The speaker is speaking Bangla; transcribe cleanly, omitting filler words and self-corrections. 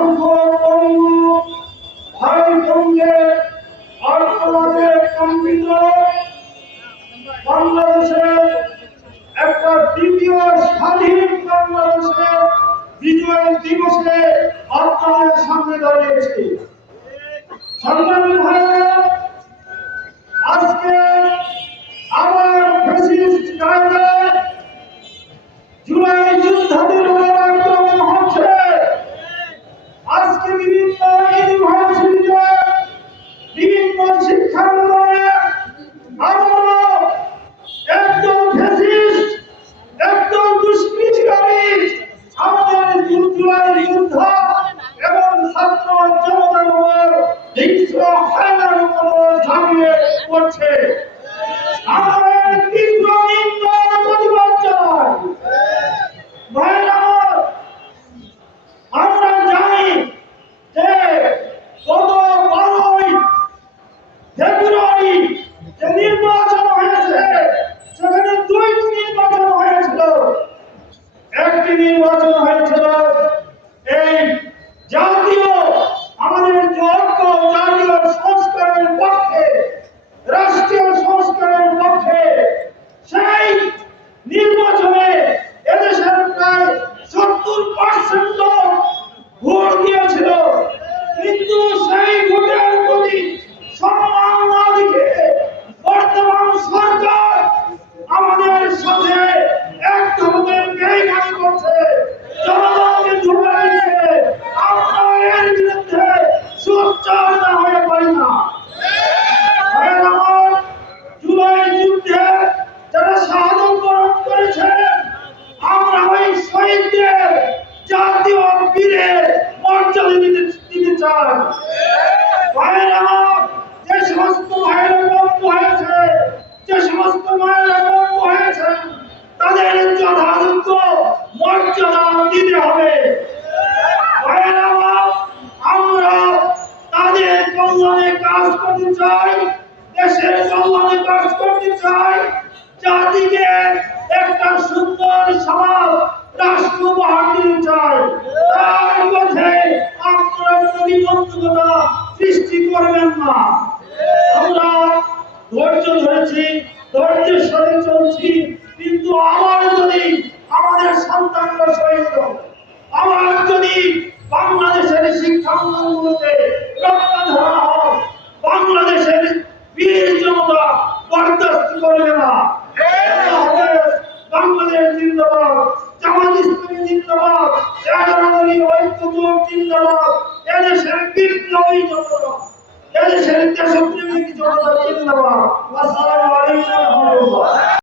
অসংখ্য বন্ধু ভাই বোনদের আর্তনাদে কম্পিত বাংলাদেশের একটা দ্বিতীয় স্বাধীন বাংলাদেশের বিজয় দিবসে আপনাদের সামনে দাঁড়িয়েছি। সম্মানিত ভাইরা, আজকে আমার ফ্যাসিস্ট কায়দায় জুলাই যোদ্ধাদের উপর আক্রমণ হচ্ছে। আজকে বিভিন্ন ইউনিভার্সিটিতে বিভিন্ন শিক্ষাঙ্গনে আমরা একদম ফ্যাসিস্ট একদম দুষ্কৃতিকারী আমাদের জুলাই যোদ্ধা এবং ছাত্র জনতার উপর হিংস্র হায়নার উপর ঝাঁপিয়ে পড়ছে। আমাদের তীব্র নিন্দার প্রতিবাদ জানাই। ভাইরা, আমরা জানি যে গত 12ই ফেব্রুয়ারি যে নির্বাচন হয়েছে, সেখানে দুইটি নির্বাচন হয়েছিল। একটি নির্বাচন হয়েছিল এই জাতীয় আমাদের ঐক্য জাতীয় সংস্কারের পক্ষে, রাষ্ট্রীয় সংস্কারের পক্ষে। সেই নির্বাচনে এদেশের প্রায় 70% লোক ভোট দিয়েছিল, কিন্তু সেই ভোটের প্রতি সম্মান না দেখে বর্তমান সরকার আমাদের সাথে এক ধরনের বেইমানি করছে, জনগণকে ধোঁকা দিচ্ছে। আমরা এর বিরুদ্ধে সোচ্চার না হয়ে পারি না। আমার জুলাই যুদ্ধে যারা শাহাদত বরণ করেছেন, আমরা ওই শহীদদের জাতীয় বীরের মর্যাদা দিতে চাই। ভাইরা, যে সমস্ত ভাইরা বন্ধু হয়েছে, যে সমস্ত মায়েরা বন্ধু হয়েছে, তাদের যথাযোগ্য মর্যাদা দিতে হবে। ভাইরা, আমরা তাদের কল্যাণে কাজ করতে চাই, দেশের কল্যাণে কাজ করতে চাই, জাতিকে একটা সুন্দর সমাজ রাষ্ট্র উপহার দিতে চাই। তার মধ্যে আপনারা প্রতিবন্ধকতা সৃষ্টি করবেন না। আমরা ধৈর্য ধরেছি, ধৈর্যের সাথে চলছি, কিন্তু আমার যদি আমাদের সন্তানরা শহীদ হয়, আমার যদি বাংলাদেশের শিক্ষাঙ্গনগুলোতে রক্ত ধরা হয়, বাংলাদেশের বীর জনতা বরদাস্ত করবে না। বাংলাদেশ জিন্দাবাদ, জামাত ইসলামী জিন্দাবাদ, 11 দলীয় ঐক্য জোট জিন্দাবাদ, এদেশের বিপ্লবী জনতা, এদেশের দেশপ্রেমিক জনতা জিন্দাবাদ। আসসালামু আলাইকুম ওয়া রাহমাতুল্লাহ।